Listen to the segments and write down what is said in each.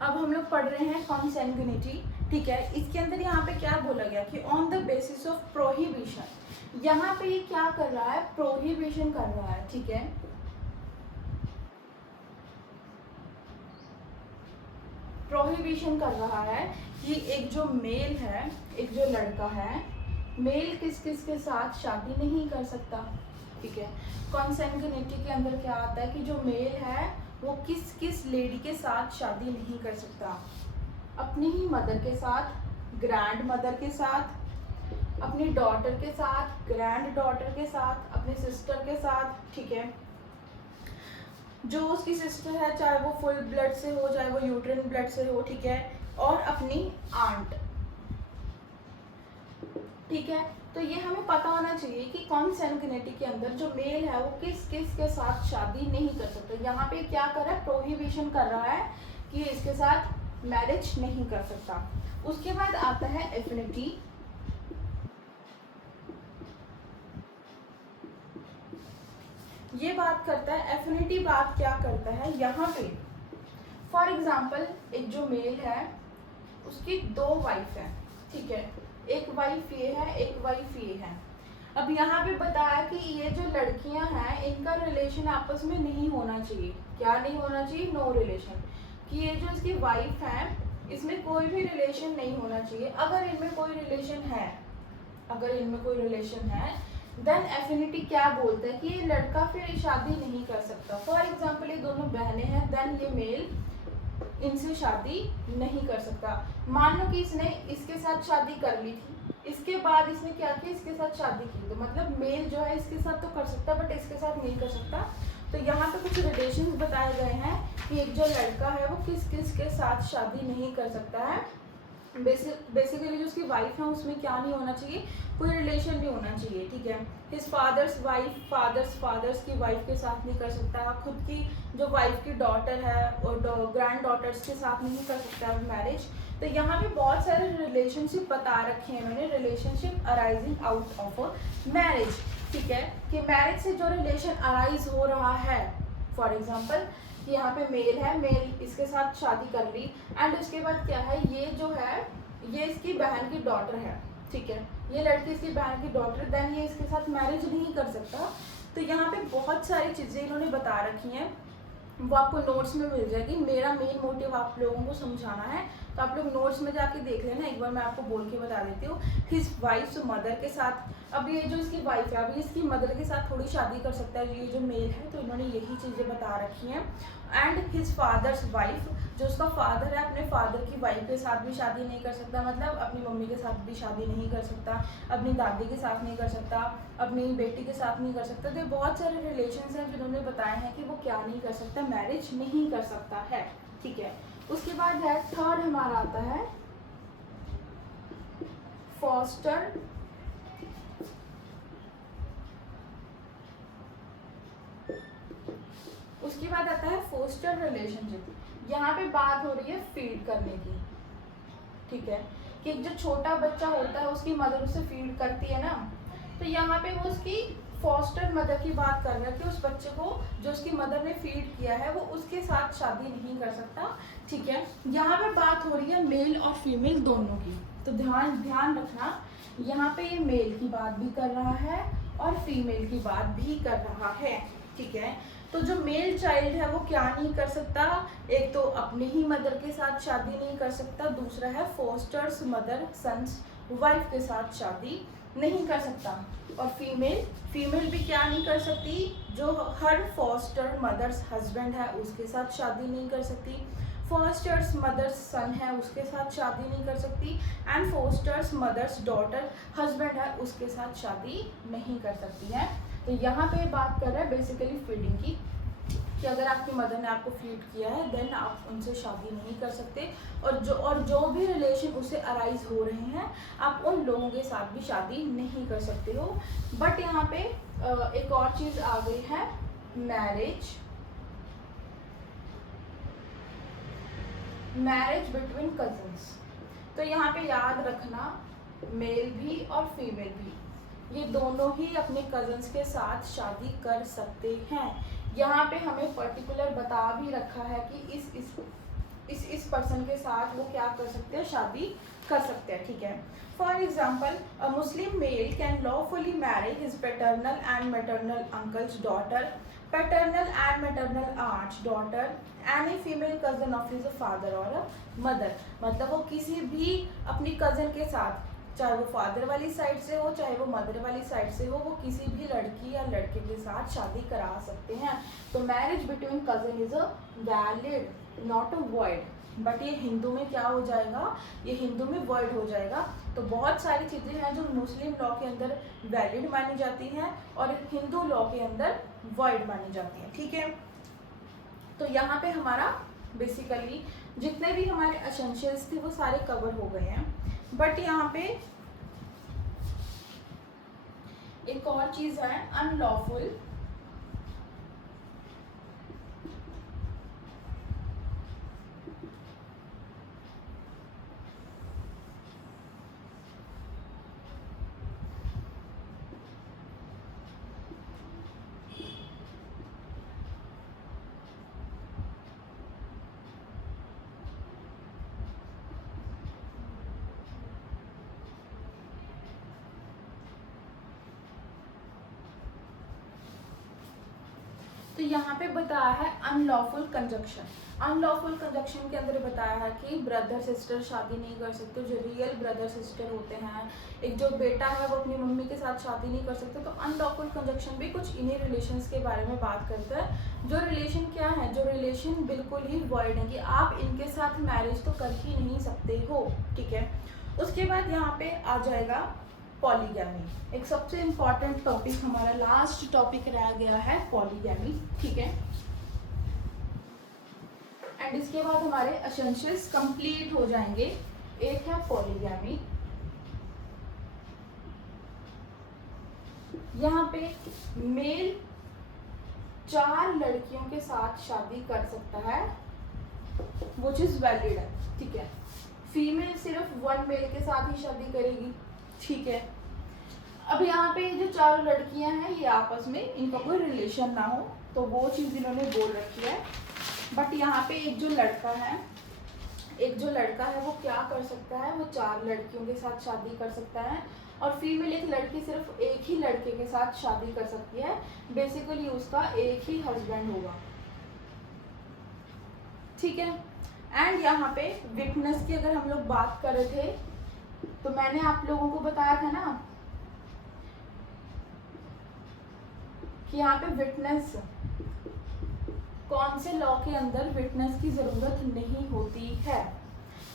अब हम लोग पढ़ रहे हैं कॉन्सेंग्युनिटी, ठीक है। इसके अंदर यहाँ पे क्या बोला गया कि on the basis of prohibition, यहाँ पे ये क्या कर रहा है, प्रोहिबिशन कर रहा है, ठीक है। प्रोहिबिशन कर रहा है कि एक जो मेल है, एक जो लड़का है, मेल किस किस के साथ शादी नहीं कर सकता, ठीक है। कॉन्सेंग्युनिटी के अंदर क्या आता है कि जो मेल है वो किस किस लेडी के साथ शादी नहीं कर सकता, अपनी ही मदर के साथ, ग्रैंड मदर के साथ, अपनी डॉटर के साथ, ग्रैंड डॉटर के साथ, अपनी सिस्टर के साथ, ठीक है। जो उसकी सिस्टर है, चाहे वो फुल ब्लड से हो, चाहे वो यूट्रिन ब्लड से हो, ठीक है, और अपनी आंट, ठीक है। तो ये हमें पता होना चाहिए कि कॉन्सेंग्युनिटी के अंदर जो मेल है वो किस किस के साथ शादी नहीं कर सकता। यहाँ पे क्या कर रहा है, प्रोहिबिशन कर रहा है कि इसके साथ मैरिज नहीं कर सकता। उसके बाद आता है एफिनिटी। ये बात करता है, एफिनिटी बात क्या करता है, यहाँ पे फॉर एग्जाम्पल एक जो मेल है उसकी 2 वाइफ है, ठीक है, एक वाइफ ये है, एक वाइफ ये है। अब यहाँ पे बताया कि ये जो लड़कियां हैं इनका रिलेशन आपस में नहीं होना चाहिए, क्या नहीं होना चाहिए, नो रिलेशन, कि ये जो इसकी वाइफ है इसमें कोई भी रिलेशन नहीं होना चाहिए। अगर इनमें कोई रिलेशन है, अगर इनमें कोई रिलेशन है, देन एफिनिटी क्या बोलता है कि ये लड़का फिर शादी नहीं कर सकता। फॉर एग्जाम्पल ये दोनों बहनें हैं, देन ये मेल इनसे शादी नहीं कर सकता। मान लो कि इसने इसके साथ शादी कर ली थी, इसके बाद इसने क्या किया, इसके साथ शादी की, तो मतलब मेल जो है इसके साथ तो कर सकता बट इसके साथ नहीं कर सकता। तो यहाँ पे कुछ रिलेशंस बताए गए हैं कि एक जो लड़का है वो किस किस के साथ शादी नहीं कर सकता है। बेसिकली जो उसकी वाइफ है उसमें क्या नहीं होना चाहिए, कोई रिलेशन नहीं होना चाहिए, ठीक है। हिज फादर्स वाइफ, फादर्स की वाइफ के साथ नहीं कर सकता, खुद की जो वाइफ की डॉटर है और ग्रैंड डॉटर्स के साथ नहीं कर सकता मैरिज। तो यहाँ पे बहुत सारे रिलेशनशिप बता रखे हैं मैंने, relationship arising out of marriage, ठीक है, कि मैरिज से जो रिलेशन अराइज हो रहा है। फॉर एग्जाम्पल यहाँ पे मेल है, मेल इसके साथ शादी कर ली, एंड उसके बाद क्या है, ये जो है ये इसकी बहन की डॉटर है, ठीक है, ये लड़की इसकी बहन की डॉटर, देन ये इसके साथ मैरिज नहीं कर सकता। तो यहाँ पे बहुत सारी चीज़ें इन्होंने बता रखी हैं, वो आपको नोट्स में मिल जाएगी। मेरा मेन मोटिव आप लोगों को समझाना है, तो आप लोग नोट्स में जाके देख लेना, एक बार मैं आपको बोल के बता देती हूँ। हिज वाइफ मदर के साथ, अब ये जो इसकी वाइफ है अभी इसकी मदर के साथ थोड़ी शादी कर सकता है ये जो मेल है, तो इन्होंने यही चीज़ें बता रखी हैं। एंड हिज फादर्स वाइफ, जो उसका फादर है अपने फादर की वाइफ के साथ भी शादी नहीं कर सकता, मतलब अपनी मम्मी के साथ भी शादी नहीं कर सकता, अपनी दादी के साथ नहीं कर सकता, अपनी बेटी के साथ नहीं कर सकता। तो बहुत सारे रिलेशंस हैं जिन्होंने बताए हैं कि वो क्या नहीं कर सकता, मैरिज नहीं कर सकता है, ठीक है। उसके बाद है थर्ड हमारा आता है फॉस्टर उसके बाद आता है फोस्टर रिलेशनशिप। यहाँ पे बात हो रही है फीड करने की, ठीक है, कि जो छोटा बच्चा होता है उसकी मदर उसे फीड करती है ना, तो यहाँ पे वो उसकी फॉस्टर मदर की बात कर रहा है कि उस बच्चे को जो उसकी मदर ने फीड किया है वो उसके साथ शादी नहीं कर सकता, ठीक है। यहाँ पे बात हो रही है मेल और फीमेल दोनों की, तो ध्यान रखना, यहाँ पे ये मेल की बात भी कर रहा है और फीमेल की बात भी कर रहा है, ठीक है। तो जो मेल चाइल्ड है वो क्या नहीं कर सकता, एक तो अपनी ही मदर के साथ शादी नहीं कर सकता, दूसरा है फोस्टर्स मदर सन्स वाइफ के साथ शादी नहीं कर सकता, और फीमेल भी क्या नहीं कर सकती, जो हर फोस्टर मदर्स हस्बैंड है उसके साथ शादी नहीं कर सकती, फोस्टर्स मदर्स सन है उसके साथ शादी नहीं कर सकती, and foster's mother's daughter husband है उसके साथ शादी नहीं कर सकती है। तो यहाँ पे बात कर रहा है बेसिकली फीडिंग की, कि अगर आपकी मदर ने आपको फीड किया है देन आप उनसे शादी नहीं कर सकते, और जो भी रिलेशन उससे अराइज हो रहे हैं आप उन लोगों के साथ भी शादी नहीं कर सकते हो। बट यहाँ पे एक और चीज़ आ गई है, मैरिज बिटवीन कजन्स। तो यहाँ पे याद रखना, मेल भी और फीमेल भी ये दोनों ही अपने कजन्स के साथ शादी कर सकते हैं। यहाँ पे हमें पर्टिकुलर बता भी रखा है कि इस इस पर्सन के साथ वो क्या कर सकते हैं, शादी कर सकते हैं, ठीक है। For example, a Muslim male can lawfully marry his paternal and maternal uncle's daughter, paternal and maternal aunt's daughter, any female cousin of his father और मदर। मतलब वो किसी भी अपनी कजन के साथ, चाहे वो फादर वाली साइड से हो चाहे वो मदर वाली साइड से हो, वो किसी भी लड़की या लड़के के साथ शादी करा सकते हैं। तो marriage between cousin is a valid, not a void. But ये हिंदू में क्या हो जाएगा, ये हिंदू में वर्ड हो जाएगा। तो बहुत सारी चीज़ें हैं जो मुस्लिम लॉ के अंदर वैलिड मानी जाती हैं और हिंदू लॉ के अंदर वर्ड मानी जाती हैं, ठीक है। तो यहाँ पे हमारा बेसिकली जितने भी हमारे एसेंशियल्स थे वो सारे कवर हो गए हैं। बट यहाँ पे एक और चीज़ है, अनलॉफुल। तो यहाँ पे बताया है अनलॉफुल कंजक्शन। अनलॉफुल कंजक्शन के अंदर बताया है कि ब्रदर सिस्टर शादी नहीं कर सकते, जो रियल ब्रदर सिस्टर होते हैं, एक जो बेटा है वो अपनी मम्मी के साथ शादी नहीं कर सकते। तो अनलॉफुल कंजक्शन भी कुछ इन्हीं रिलेशंस के बारे में बात करता है। जो रिलेशन क्या है, जो रिलेशन बिल्कुल ही वॉइड है कि आप इनके साथ मैरिज तो कर ही नहीं सकते हो, ठीक है। उसके बाद यहाँ पे आ जाएगा पॉलीगैमी। एक सबसे इम्पॉर्टेंट टॉपिक, हमारा लास्ट टॉपिक रह गया है पॉलीगैमी, ठीक है। एंड इसके बाद हमारे एसेंशियल्स कंप्लीट हो जाएंगे। एक है पॉलीगैमी, यहाँ पे मेल 4 लड़कियों के साथ शादी कर सकता है, वो चीज वैलिड है, ठीक है। फीमेल सिर्फ 1 मेल के साथ ही शादी करेगी, ठीक है। अब यहाँ पे जो 4 लड़कियां हैं ये आपस में इनका कोई रिलेशन ना हो, तो वो चीज़ इन्होंने बोल रखी है। बट यहाँ पे एक जो लड़का है वो क्या कर सकता है, वो 4 लड़कियों के साथ शादी कर सकता है। और फीमेल एक लड़की सिर्फ एक ही लड़के के साथ शादी कर सकती है। बेसिकली उसका एक ही हस्बैंड होगा, ठीक है। एंड यहाँ पे विटनेस की अगर हम लोग बात कर रहे थे, तो मैंने आप लोगों को बताया था ना कि यहाँ पे विटनेस, कौन से लॉ के अंदर विटनेस की जरूरत नहीं होती है।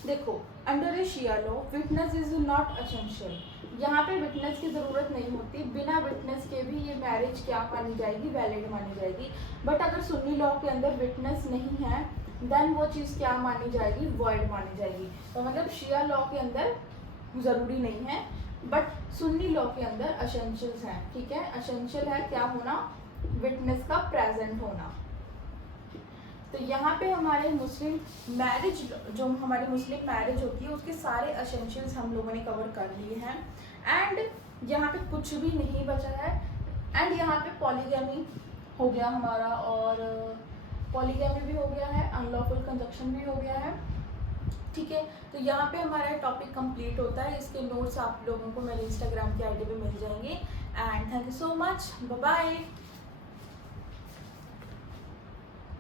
देखो, under a Shia law witness is not essential. यहाँ पे विटनेस की जरूरत नहीं होती, बिना विटनेस के भी ये मैरिज क्या मानी जाएगी, वैलिड मानी जाएगी। बट अगर सुन्नी लॉ के अंदर विटनेस नहीं है, देन वो चीज़ क्या मानी जाएगी, वॉइड मानी जाएगी। तो मतलब शिया लॉ के अंदर ज़रूरी नहीं है, बट सुन्नी लॉ के अंदर एसेंशियल्स हैं, ठीक है। एसेंशियल है क्या होना, विटनेस का प्रेजेंट होना। तो यहाँ पे हमारे मुस्लिम मैरिज, जो हमारी मुस्लिम मैरिज होती है उसके सारे एसेंशियल्स हम लोगों ने कवर कर लिए हैं। एंड यहाँ पे कुछ भी नहीं बचा है। एंड यहाँ पे पॉलीगैमी हो गया हमारा, और पॉलीगैमी भी हो गया है, अनलॉफुल कंजक्शन भी हो गया है, ठीक है। तो यहाँ पे हमारा टॉपिक कंप्लीट होता है। इसके नोट्स आप लोगों को मेरे इंस्टाग्राम की आईडी पे मिल जाएंगे। And thank you so much, bye bye.